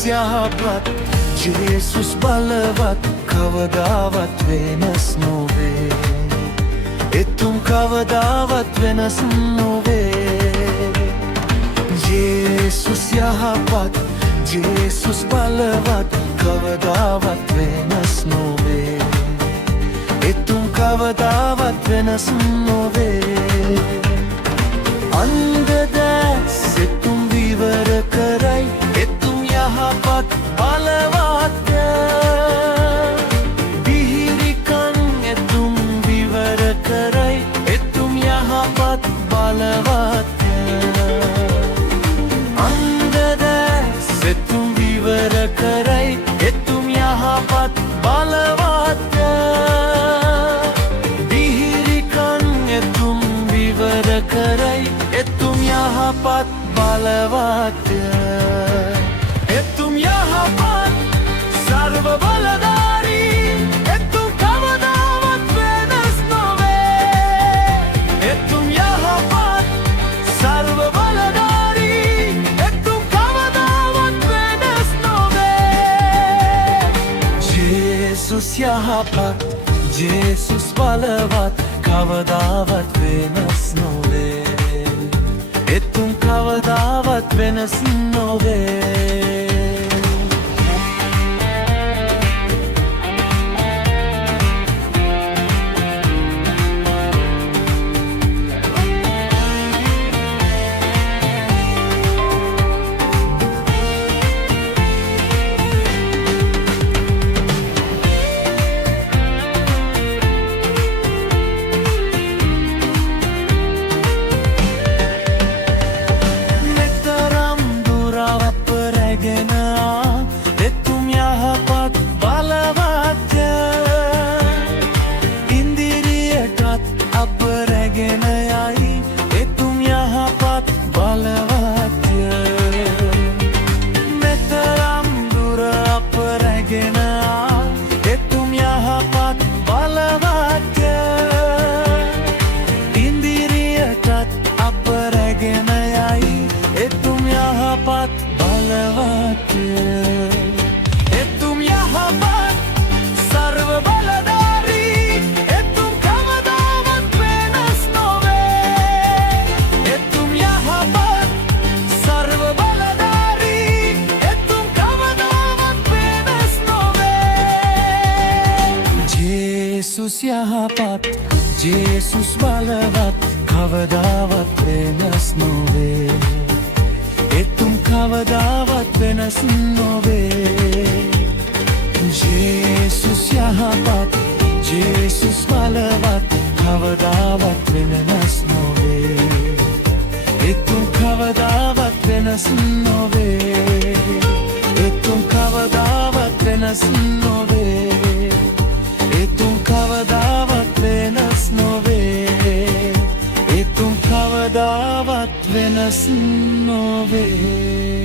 ජේසුස් යහපත් ජේසුස් බලවත් කවදාවත් වෙනස් නොවේ එතුම් කවදාවත් වෙනස් නොවේ ජේසුස් යහපත් ජේසුස් බලවත් කවදාවත් වෙනස් නොවේ එතුම් කවදාවත් වෙනස් නොවේ අන්ධ දැස් එතුම් විවර කරයි එතුම් යහපත් බලවත්ය බිහිරිකන් එතුම් විවර කරයි එතුම් යහපත් බලවත්ය අන්ධ දැස් එතුම් විවර කරයි එතුම් යහපත් බලවත්ය බිහිරිකන් එතුම් විවර කරයි එතුම් යහපත් බලවත්ය එතුම් යහපත් සර්ව බලධාරී එතුම් කවදාවත් වෙනස් නොවේ එතුම් යහපත් සර්ව බලධාරී එතුම් කවදාවත් වෙනස් නොවේ ජේසුස් යහපත් ජේසුස් බලවත් කවදාවත් වෙනස් නොවේ එතුම් කවදාවත් වෙනස් නොවේ එතුම් යහපත් බලවත්ය ඉන්දිරියටත් අප රැගෙන යයි එතුම් යහපත් බලවත්ය මෙතරම් දුර අප රැගෙන එතුම් යහපත් බලවත්ය ඉන්දිරියටත් අප රැගෙන යයි එතුම් යහපත් බලවත්ය එතුම් යහපත් සර්ව බලධාරී එතුම් කවදාවත් වෙනස් නොවේ එතුම් යහපත් සර්ව බලධාරී එතුම් කවදාවත් වෙනස් නොවේ ජේසුස් යහපත් ජේසුස් බලවත් කවදාවත් වෙනස් නොවේ එතුම් කවදාවත් වෙනස් නොවේ ජේසුස් යහපත් ජේසුස් බලවත් කවදාවත් වෙනස් නොවේ එතුම් කවදාවත් වෙනස් නොවේ එතුම් කවදාවත් වෙනස් නොවේ එතුම් කවදාවත් වෙනස් නොවේ එතුම් කවදාවත් වෙනස් නොවේ